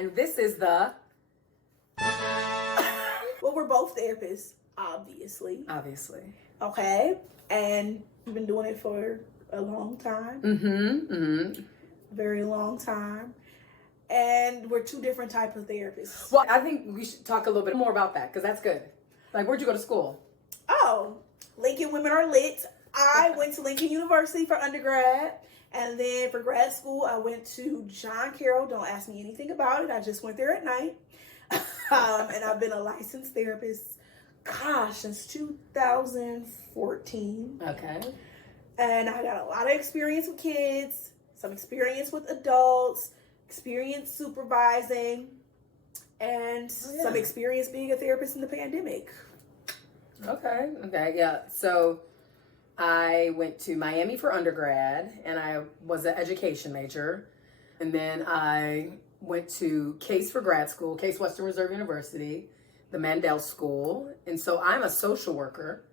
and this is the... Well, we're both therapists, obviously. Obviously. Okay. And we've been doing it for a long time. Very long time. And we're two different types of therapists. Well, I think we should talk a little bit more about that, because that's good. Like, where'd you go to school? Oh, Lincoln Women Are Lit. I went to Lincoln University for undergrad. And then for grad school, I went to John Carroll. Don't ask me anything about it. I just went there at night. And I've been a licensed therapist, since 2014. Okay. And I got a lot of experience with kids, some experience with adults, experience supervising, and some experience being a therapist in the pandemic. Okay, yeah. So I went to Miami for undergrad, and I was an education major. And then I went to Case for grad school, Case Western Reserve University, the Mandel School. And so I'm a social worker.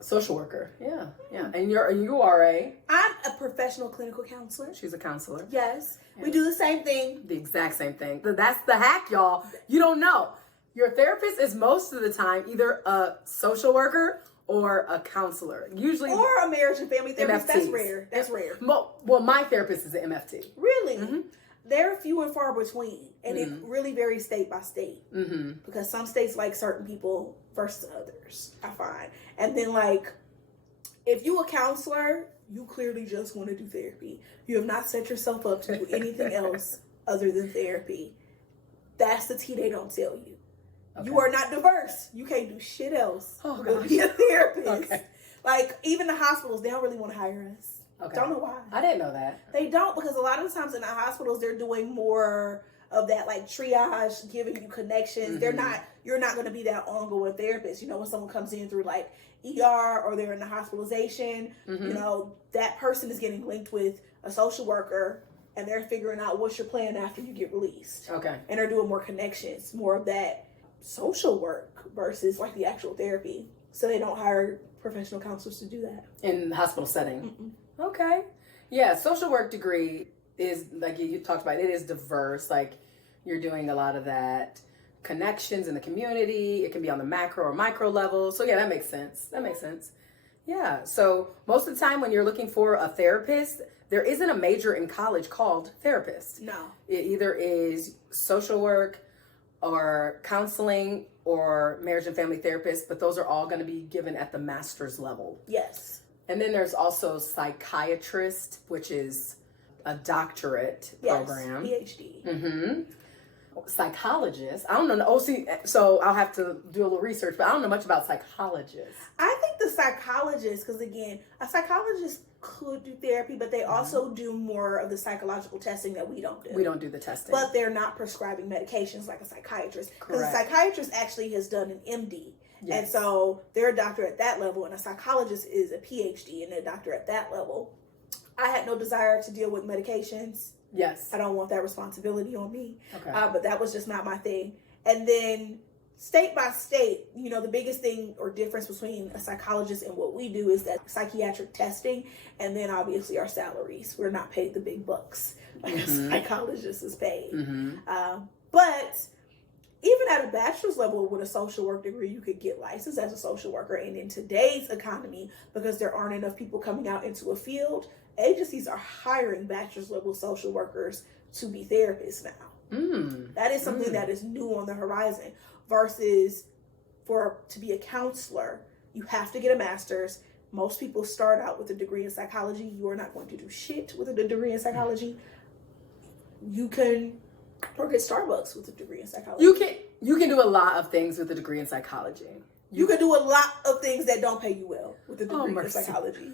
Social worker, yeah. And you are a... I'm a professional clinical counselor. She's a counselor. Yes. Yeah. We do the same thing. The exact same thing. That's the hack, y'all. You don't know. Your therapist is most of the time either a social worker or a counselor. Usually... Or a marriage and family therapist. MFTs. That's rare. Well, my therapist is an MFT. Really? Mm-hmm. They're few and far between. And it really varies state by state. Mm-hmm. Because some states like certain people versus others, I find. And then, like, if you a counselor, you clearly just want to do therapy. You have not set yourself up to do anything else other than therapy. That's the tea they don't tell you. Okay. You are not diverse. You can't do shit else but be a therapist. Okay. Like, even the hospitals, they don't really want to hire us. Okay. Don't know why. I didn't know that. They don't, because a lot of the times in the hospitals, they're doing more of that, like, triage, giving you connections. Mm-hmm. You're not going to be that ongoing therapist. You know, when someone comes in through, like, ER or they're in the hospitalization, you know, that person is getting linked with a social worker, and they're figuring out what's your plan after you get released. Okay. And they're doing more connections, more of that social work versus, like, the actual therapy. So they don't hire professional counselors to do that. In the hospital setting. Mm-mm. Okay. Yeah, social work degree is, like you talked about, it is diverse. Like, you're doing a lot of that connections in the community. It can be on the macro or micro level. So yeah, that makes sense. Yeah. So most of the time when you're looking for a therapist, there isn't a major in college called therapist. No. It either is social work or counseling or marriage and family therapist, but those are all going to be given at the master's level. Yes. And then there's also psychiatrist, which is a doctorate program. PhD. Mm-hmm. Psychologist. I don't know. So I'll have to do a little research, but I don't know much about psychologists. I think the psychologist, because again, a psychologist could do therapy, but they also do more of the psychological testing that we don't do. We don't do the testing. But they're not prescribing medications like a psychiatrist. Because a psychiatrist actually has done an MD. Yes. And so they're a doctor at that level, and a psychologist is a PhD and a doctor at that level. I had no desire to deal with medications. Yes. I don't want that responsibility on me. Okay. But that was just not my thing. And then state by state, you know, the biggest thing or difference between a psychologist and what we do is that psychiatric testing, and then obviously our salaries. We're not paid the big bucks like a psychologist is paid. But even at a bachelor's level with a social work degree, you could get licensed as a social worker. And in today's economy, because there aren't enough people coming out into a field, agencies are hiring bachelor's level social workers to be therapists now. That is something that is new on the horizon. Versus to be a counselor, you have to get a master's. Most people start out with a degree in psychology. You are not going to do shit with a degree in psychology. You can work at Starbucks with a degree in psychology. You can do a lot of things with a degree in psychology. You can do a lot of things that don't pay you well with a degree in psychology.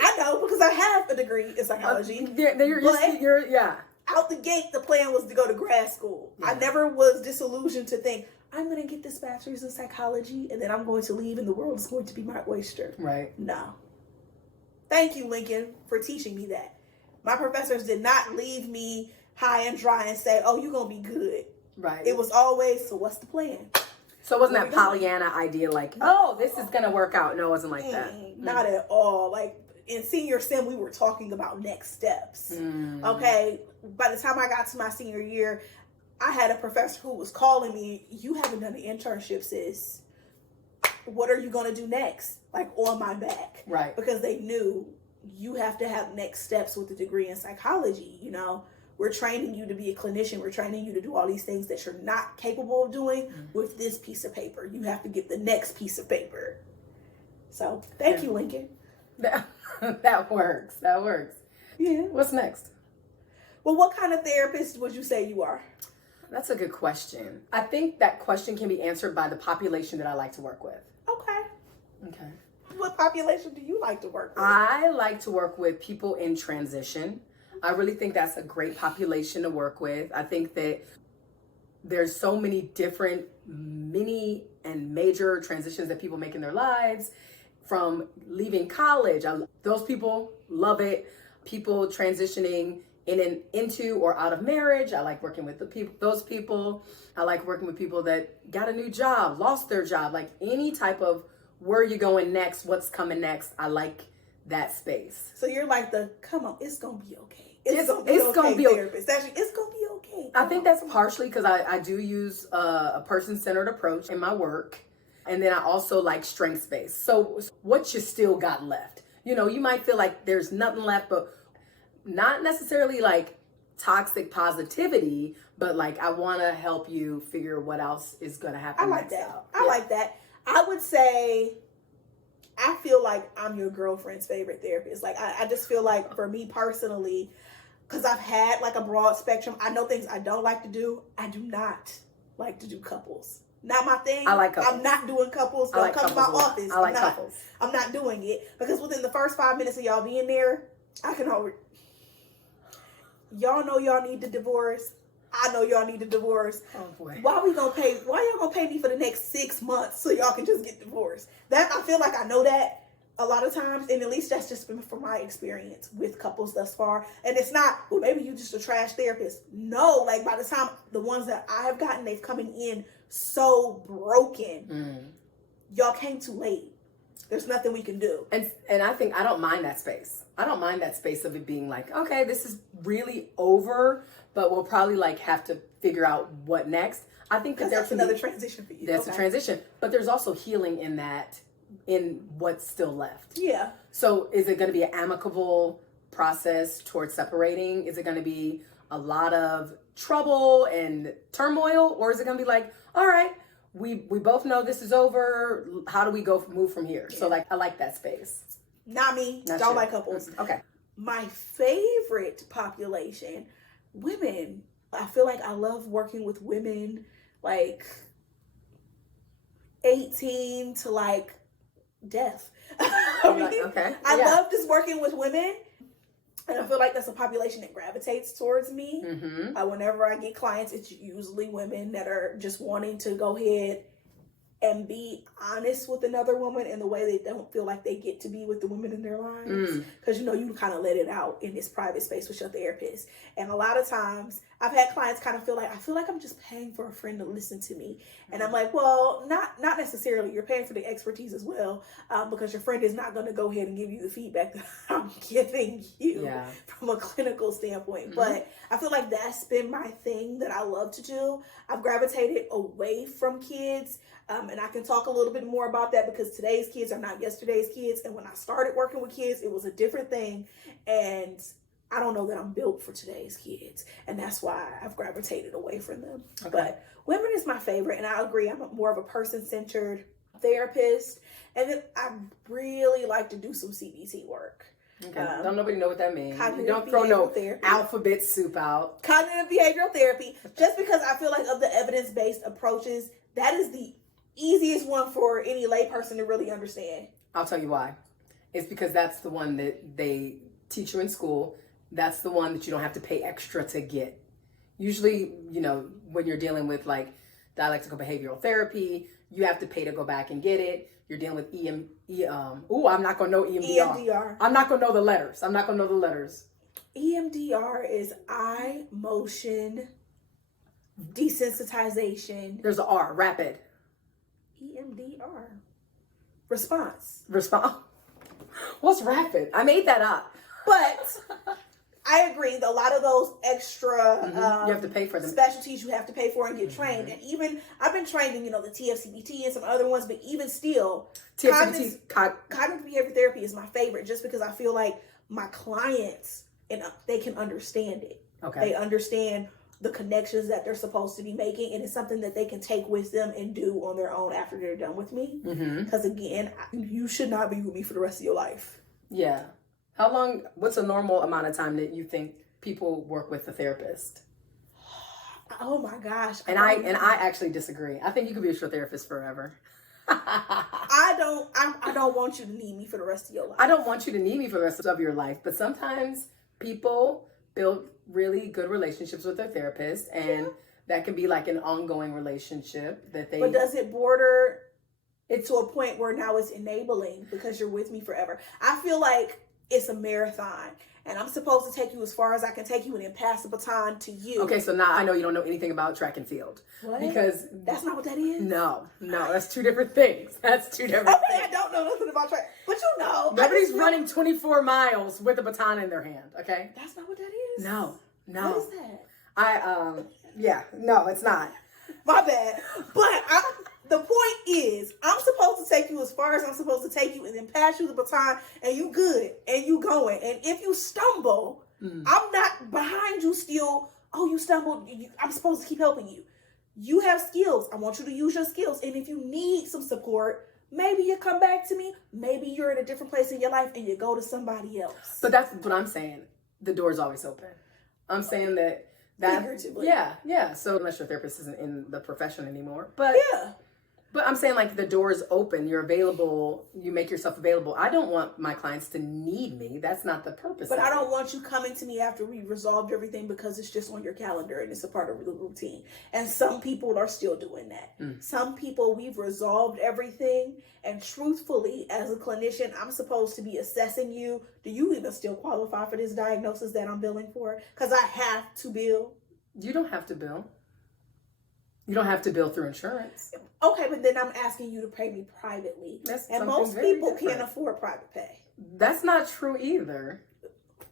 I know, because I have a degree in psychology. You're out the gate, the plan was to go to grad school. Yeah. I never was disillusioned to think, I'm going to get this bachelor's in psychology and then I'm going to leave and the world is going to be my oyster. Right. No. Thank you, Lincoln, for teaching me that. My professors did not leave me high and dry and say, oh, you're going to be good. Right. It was always, so what's the plan? So it wasn't that Pollyanna idea like, oh, this is going to work out. No, it wasn't like that. Not at all. Like, in senior sim, we were talking about next steps. Okay. By the time I got to my senior year, I had a professor who was calling me, you haven't done the internship, sis. What are you going to do next? Like, on my back. Right. Because they knew you have to have next steps with a degree in psychology. You know, we're training you to be a clinician. We're training you to do all these things that you're not capable of doing with this piece of paper. You have to get the next piece of paper. So, thank you, Lincoln. That works. That works. Yeah. What's next? Well, what kind of therapist would you say you are? That's a good question. I think that question can be answered by the population that I like to work with. Okay. What population do you like to work with? I like to work with people in transition. I really think that's a great population to work with. I think that there's so many different mini and major transitions that people make in their lives, from leaving college. Those people love it. People transitioning in and into or out of marriage. I like working with those people. I like working with people that got a new job, lost their job, like any type of where are you going next, what's coming next. I like that space. So you're like come on, it's gonna be okay. It's gonna be therapist. Actually, it's gonna be okay. I think that's partially because I do use a person-centered approach in my work. And then I also like strengths-based. So what you still got left? You know, you might feel like there's nothing left, but not necessarily like toxic positivity, but like I want to help you figure what else is going to happen. I like that. I like that. I would say I feel like I'm your girlfriend's favorite therapist. Like I just feel like for me personally, because I've had like a broad spectrum, I know things I don't like to do. I do not like to do couples. Not my thing. I like couples. I'm not doing couples. Don't come to my office. I like couples. I'm not doing it because within the first 5 minutes of y'all being there, I can already. Y'all know y'all need the divorce. I know y'all need the divorce. Oh boy. Why y'all gonna pay me for the next 6 months so y'all can just get divorced? That I feel like I know that a lot of times, and at least that's just been from my experience with couples thus far. And it's not, well, maybe you just a trash therapist. No, like by the time the ones that I have gotten, they've coming in so broken. Y'all came too late. There's nothing we can do. And I think I don't mind that space. I don't mind that space of it being like, okay, this is really over, but we'll probably like have to figure out what next. I think that that's another transition for you. That's a transition, but there's also healing in that, in what's still left. Yeah. So is it going to be an amicable process towards separating? Is it going to be a lot of trouble and turmoil, or is it going to be like, all right, we both know this is over. How do we move from here? Yeah. So like, I like that space. Not me. Don't like couples. Okay. My favorite population, women. I feel like I love working with women like 18 to like death. Okay. I love just working with women. And I feel like that's a population that gravitates towards me. Whenever I get clients, it's usually women that are just wanting to go ahead and be honest with another woman in the way they don't feel like they get to be with the women in their lives. Because, you know, you kind of let it out in this private space with your therapist. And a lot of times I've had clients kind of feel like I'm just paying for a friend to listen to me. And I'm like, well, not necessarily. You're paying for the expertise as well, because your friend is not going to go ahead and give you the feedback that I'm giving you from a clinical standpoint. But I feel like that's been my thing that I love to do. I've gravitated away from kids. And I can talk a little bit more about that because today's kids are not yesterday's kids. And when I started working with kids, it was a different thing. And I don't know that I'm built for today's kids. And that's why I've gravitated away from them. Okay. But women is my favorite. And I agree. I'm more of a person-centered therapist. And then I really like to do some CBT work. Okay. Don't nobody know what that means. Don't throw no therapy. Alphabet soup out. Cognitive behavioral therapy. Just because I feel like of the evidence-based approaches, that is the easiest one for any layperson to really understand. I'll tell you why. It's because that's the one that they teach you in school. That's the one that you don't have to pay extra to get. Usually, you know, when you're dealing with like dialectical behavioral therapy, you have to pay to go back and get it. You're dealing with I'm not going to know EMDR. I'm not going to know the letters. EMDR is eye motion desensitization. There's an R, rapid. EMDR. Response. What's rapid? I made that up. But I agree. A lot of those extra you have to pay for them. Specialties you have to pay for and get trained. And even I've been trained in, the TFCBT and some other ones, but even still, cognitive behavior therapy is my favorite just because I feel like my clients, they can understand it. Okay. They understand the connections that they're supposed to be making, and it's something that they can take with them and do on their own after they're done with me. Because again, you should not be with me for the rest of your life. Yeah. How long, what's a normal amount of time that you think people work with a therapist? Oh my gosh. And I actually disagree. I think you could be your therapist forever. I don't want you to need me for the rest of your life. I don't want you to need me for the rest of your life, but sometimes people build really good relationships with their therapist, and that can be like an ongoing relationship that they... But does it border it to a point where now it's enabling because you're with me forever? I feel like it's a marathon, and I'm supposed to take you as far as I can take you and then pass the baton to you. Okay, so now I know you don't know anything about track and field. What? Because... That's not what that is? No, that's two different things. That's two different things. things. I don't know nothing about track, but you know. Nobody's running 24 miles with a baton in their hand, okay? That's not what that is? No. What is that? No, it's not. My bad. But the point is, I'm supposed to take you as far as I'm supposed to take you and then pass you the baton, and you good, and you going. And if you stumble, I'm not behind you still. Oh, you stumbled. I'm supposed to keep helping you. You have skills. I want you to use your skills. And if you need some support, maybe you come back to me. Maybe you're in a different place in your life and you go to somebody else. But that's what I'm saying. The door's always open. I'm saying that figuratively. Yeah. So unless your therapist isn't in the profession anymore. But yeah. But I'm saying like the door is open. You're available. You make yourself available. I don't want my clients to need me. That's not the purpose. But I don't want you coming to me after we resolved everything because it's just on your calendar and it's a part of the routine. And some people are still doing that. Some people, we've resolved everything. And truthfully, as a clinician, I'm supposed to be assessing you. Do you even still qualify for this diagnosis that I'm billing for? Because I have to bill. You don't have to bill. You don't have to bill through insurance. Okay, but then I'm asking you to pay me privately. And most people can't afford private pay. That's not true either.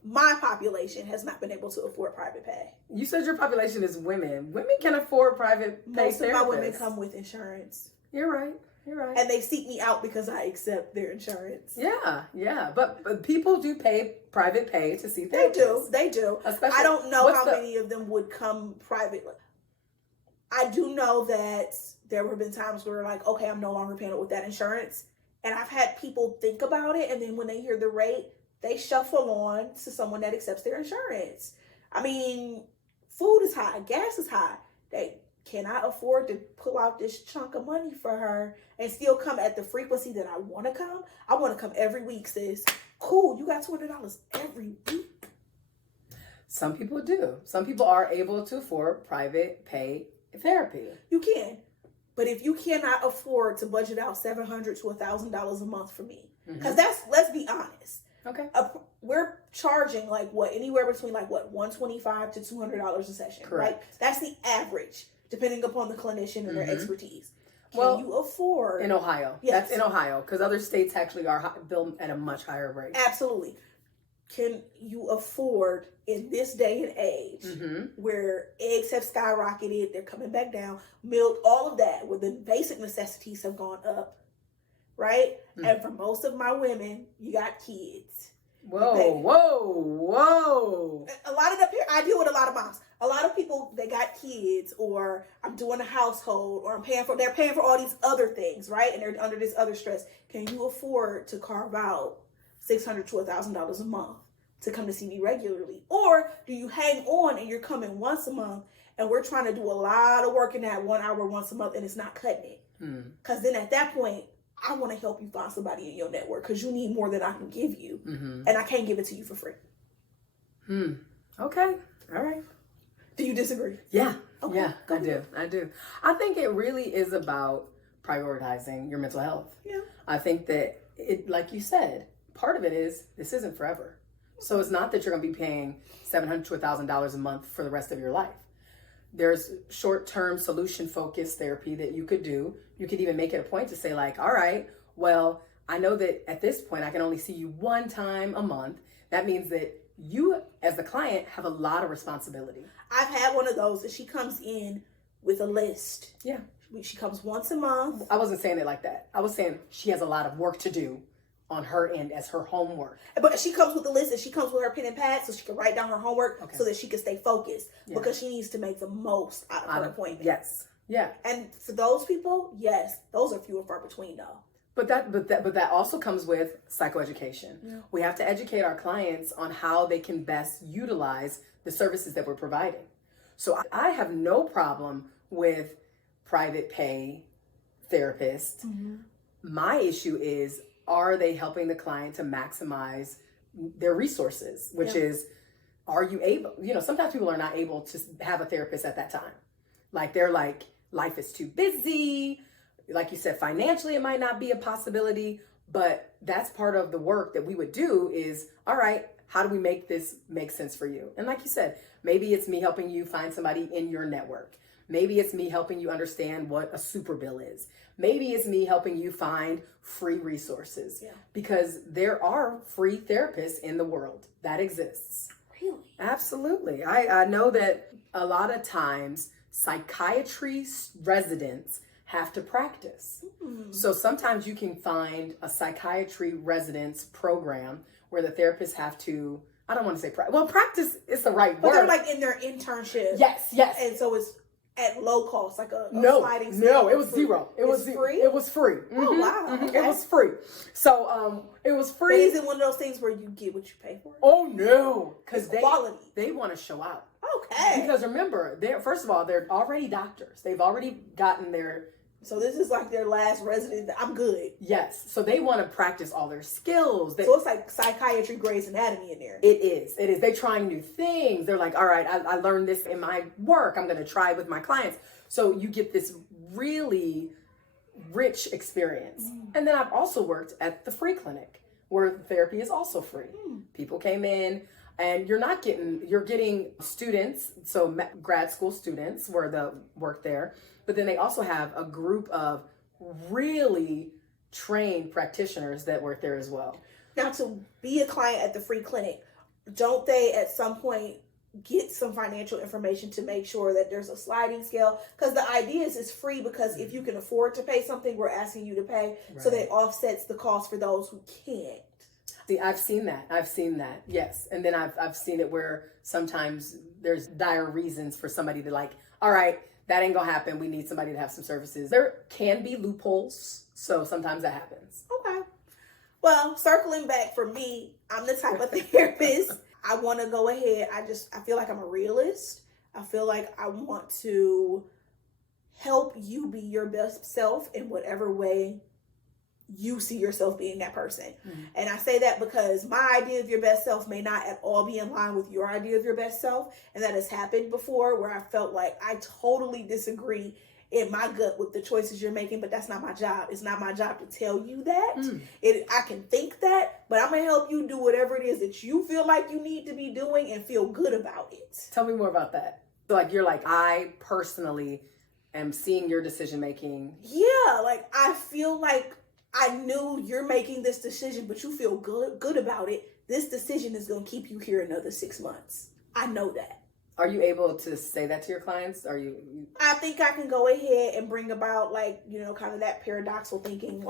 My population has not been able to afford private pay. You said your population is women. Women can afford private pay. Most of my women come with insurance. You're right. And they seek me out because I accept their insurance. Yeah. But people do pay private pay to see therapists. They do. Especially, I don't know how many of them would come privately. I do know that there have been times where like, okay, I'm no longer paying it with that insurance. And I've had people think about it. And then when they hear the rate, they shuffle on to someone that accepts their insurance. I mean, food is high. Gas is high. They cannot afford to pull out this chunk of money for her and still come at the frequency that I want to come. I want to come every week, sis. Cool. You got $200 every week. Some people do. Some people are able to afford private pay therapy. You can. But if you cannot afford to budget out $700 to $1,000 a month for me, because let's be honest. Okay. We're charging anywhere between $125 to $200 a session. Correct. Right? That's the average, depending upon the clinician and their expertise. Can you afford? In Ohio. Yes. That's in Ohio, because other states actually are billed at a much higher rate. Absolutely. Can you afford in this day and age where eggs have skyrocketed, they're coming back down, milk, all of that, where the basic necessities have gone up, right? And for most of my women, you got kids. Whoa. A lot of I deal with a lot of moms. A lot of people, they got kids, or I'm doing a household, or they're paying for all these other things, right? And they're under this other stress. Can you afford to carve out $600 to $1,000 a month to come to see me regularly? Or do you hang on and you're coming once a month and we're trying to do a lot of work in that 1 hour once a month and it's not cutting it? Because then at that point, I want to help you find somebody in your network because you need more than I can give you. And I can't give it to you for free. Okay. All right. Do you disagree? Yeah. Okay. Yeah, I do. I think it really is about prioritizing your mental health. Yeah. I think that it, like you said, part of it is this isn't forever. So it's not that you're going to be paying $700 to $1,000 a month for the rest of your life. There's short-term solution-focused therapy that you could do. You could even make it a point to say all right, well, I know that at this point, I can only see you one time a month. That means that you, as the client, have a lot of responsibility. I've had one of those that she comes in with a list. Yeah. She comes once a month. I wasn't saying it like that. I was saying she has a lot of work to do on her end as her homework. But she comes with a list, and she comes with her pen and pad so she can write down her homework so that she can stay focused because she needs to make the most out of her appointment. Yes. Yeah. And for those people, yes, those are few and far between though. But that also comes with psychoeducation. Yeah. We have to educate our clients on how they can best utilize the services that we're providing. So I have no problem with private pay therapists. Mm-hmm. My issue is, are they helping the client to maximize their resources, which is, are you able, sometimes people are not able to have a therapist at that time. Like they're like, life is too busy. Like you said, financially, it might not be a possibility, but that's part of the work that we would do is, all right, how do we make this make sense for you? And like you said, maybe it's me helping you find somebody in your network. Maybe it's me helping you understand what a super bill is. Maybe it's me helping you find free resources because there are free therapists in the world that exists. Really? Absolutely. I know that a lot of times psychiatry residents have to practice. Mm-hmm. So sometimes you can find a psychiatry residence program where the therapists have to, I don't want to say practice is the right word. But they're like in their internship. Yes. And so it's at low cost, like a sliding scale. No, it was zero. It was free? It was free. Mm-hmm. Oh, wow. Mm-hmm. Okay. It was free. So it was free. But is it one of those things where you get what you pay for? Oh, no. Because they want to show out. Okay. Because remember, first of all, they're already doctors. They've already gotten their... So this is like their last resident. I'm good. Yes. So they want to practice all their skills. So it's like psychiatry, Grey's Anatomy in there. It is. They're trying new things. They're like, all right, I learned this in my work. I'm going to try it with my clients. So you get this really rich experience. Mm. And then I've also worked at the free clinic where therapy is also free. Mm. People came in and you're getting students. So grad school students were the work there. But then they also have a group of really trained practitioners that work there as well. Now, to be a client at the free clinic, don't they at some point get some financial information to make sure that there's a sliding scale? Because the idea is it's free because if you can afford to pay something, we're asking you to pay. Right. So that offsets the cost for those who can't. See, I've seen that. Yes. And then I've seen it where sometimes there's dire reasons for somebody to like, all right, that ain't gonna happen. We need somebody to have some services. There can be loopholes, so sometimes that happens. Okay. Well, circling back for me, I'm the type of therapist. I want to go ahead. I feel like I'm a realist. I feel like I want to help you be your best self in whatever way you see yourself being that person. Mm-hmm. And I say that because my idea of your best self may not at all be in line with your idea of your best self. And that has happened before where I felt like I totally disagree in my gut with the choices you're making, but that's not my job. It's not my job to tell you that. I can think that, but I'm going to help you do whatever it is that you feel like you need to be doing and feel good about it. Tell me more about that. So like, you're like, I personally am seeing your decision making. Yeah. Like I feel like I knew you're making this decision, but you feel good about it. This decision is going to keep you here another 6 months. I know that. Are you able to say that to your clients? I think I can go ahead and bring about kind of that paradoxical thinking,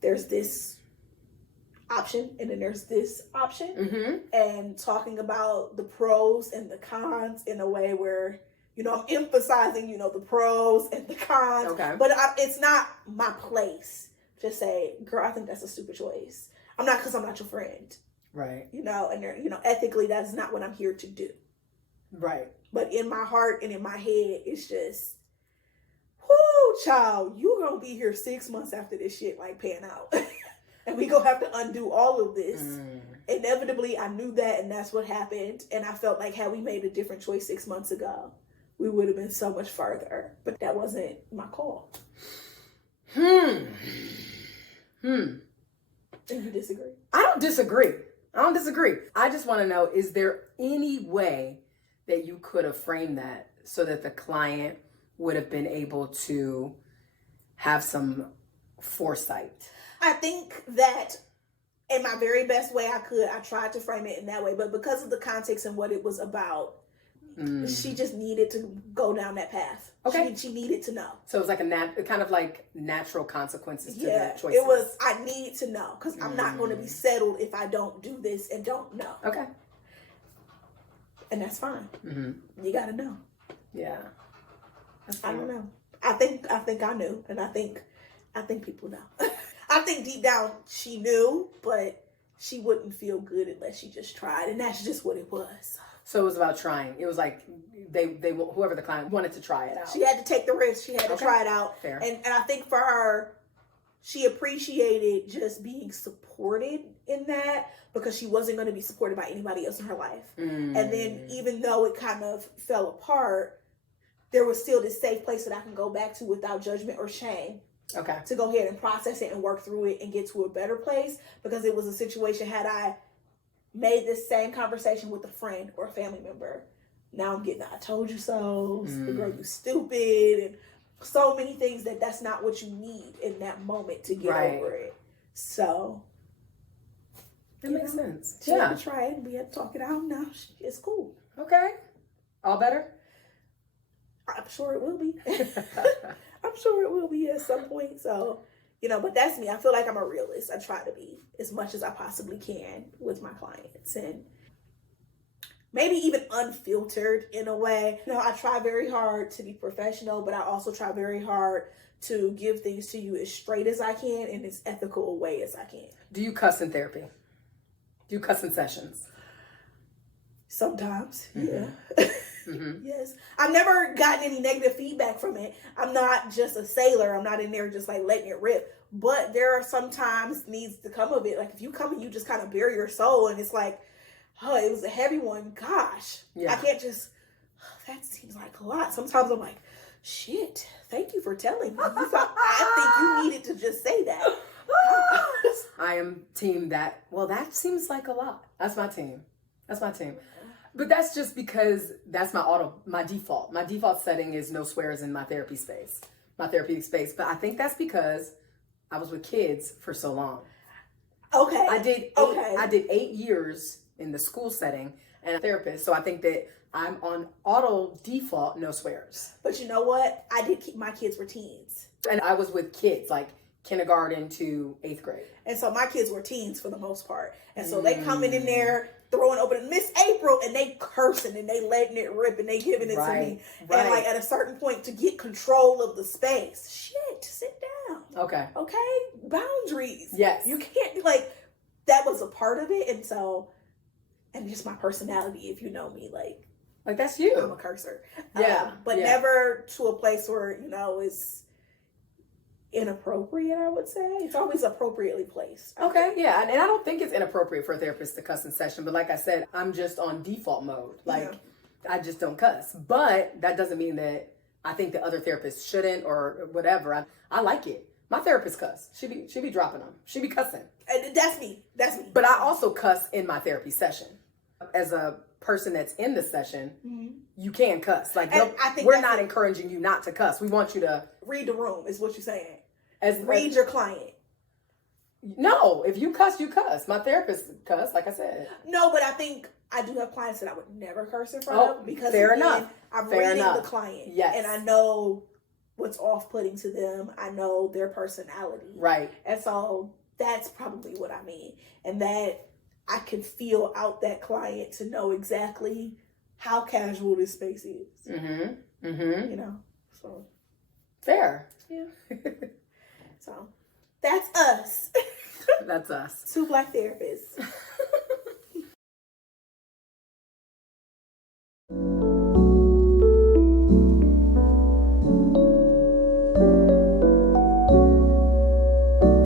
there's this option and then there's this option, mm-hmm. and talking about the pros and the cons in a way where, I'm emphasizing, the pros and the cons, okay. But it's not my place. Just say, girl, I think that's a stupid choice. Because I'm not your friend. Right. And ethically, that's not what I'm here to do. Right. But in my heart and in my head, it's just, whoo, child, you gonna be here 6 months after this shit pan out. And we gonna have to undo all of this. Inevitably, I knew that, and that's what happened. And I felt like had we made a different choice 6 months ago, we would have been so much further. But that wasn't my call. And you disagree? I don't disagree. I just want to know, is there any way that you could have framed that so that the client would have been able to have some foresight? I think that in my very best way I could, I tried to frame it in that way, but because of the context and what it was about, she just needed to go down that path. Okay. She needed to know. So it was like kind of like natural consequences to the choices. It was, I need to know, because I'm not going to be settled if I don't do this and don't know. Okay. And that's fine. Mm-hmm. You got to know. Yeah. I don't know. I think I knew, and I think people know. I think deep down she knew, but she wouldn't feel good unless she just tried, and that's just what it was. So it was about trying. It was like they whoever the client wanted to try it out. She had to take the risk. She had to try it out. Fair. And I think for her, she appreciated just being supported in that, because she wasn't going to be supported by anybody else in her life. And then even though it kind of fell apart, there was still this safe place that I can go back to without judgment or shame. Okay. To go ahead and process it and work through it and get to a better place, because it was a situation, had I made this same conversation with a friend or a family member, now I'm getting, I told you so, the girl, you stupid, and so many things that's not what you need in that moment to get over it. So that makes sense. She had to try it, and we had to talk it out. Now it's cool. Okay. All better? I'm sure it will be. I'm sure it will be at some point. So, but that's me. I feel like I'm a realist. I try to be as much as I possibly can with my clients, and maybe even unfiltered in a way. I try very hard to be professional, but I also try very hard to give things to you as straight as I can in as ethical a way as I can. Do you cuss in therapy? Do you cuss in sessions? Sometimes, yeah. Mm-hmm. Yes. I've never gotten any negative feedback from it. I'm not just a sailor. I'm not in there just like letting it rip. But there are sometimes needs to come of it. Like if you come and you just kind of bare your soul, and it's like, oh, it was a heavy one. Gosh. Yeah. I can't just, that seems like a lot. Sometimes I'm like, shit, thank you for telling me. I think you needed to just say that. I am team that, well, that seems like a lot. That's my team. But that's just because that's my default. My default setting is no swears in my therapeutic space. But I think that's because I was with kids for so long. Okay. I did 8 years in the school setting and a therapist. So I think that I'm on auto default, no swears. But you know what? I did keep, my kids were teens. And I was with kids, like kindergarten to 8th grade. And so my kids were teens for the most part. And so they coming in there, throwing open Miss April, and they cursing and they letting it rip and they giving it to me. Right. And like at a certain point, to get control of the space, shit, sit down. Okay. Boundaries. Yes. You can't, like, that was a part of it. And so, and just my personality, if you know me, like that's you. I'm a cursor. Yeah. But never to a place where, it's inappropriate, I would say. It's always appropriately placed. Okay, yeah. And I don't think it's inappropriate for a therapist to cuss in session. But like I said, I'm just on default mode. I just don't cuss. But that doesn't mean that I think that other therapists shouldn't or whatever. I like it. My therapist cuss. She be dropping them. She be cussing. And that's me. But I also cuss in my therapy session. As a person that's in the session, you can cuss. Like, I think we're not encouraging you not to cuss. We want you to read the room, is what you're saying. Read your client. No, if you cuss, you cuss. My therapist cuss, like I said. No, but I think I do have clients that I would never curse in front of, because enough. I'm reading the client. Yes. And I know what's off-putting to them. I know their personality. Right. And so that's probably what I mean. And that I can feel out that client to know exactly how casual this space is. Mm-hmm. Mm-hmm. So. Fair. Yeah. So, that's us. That's us. 2 Black therapists.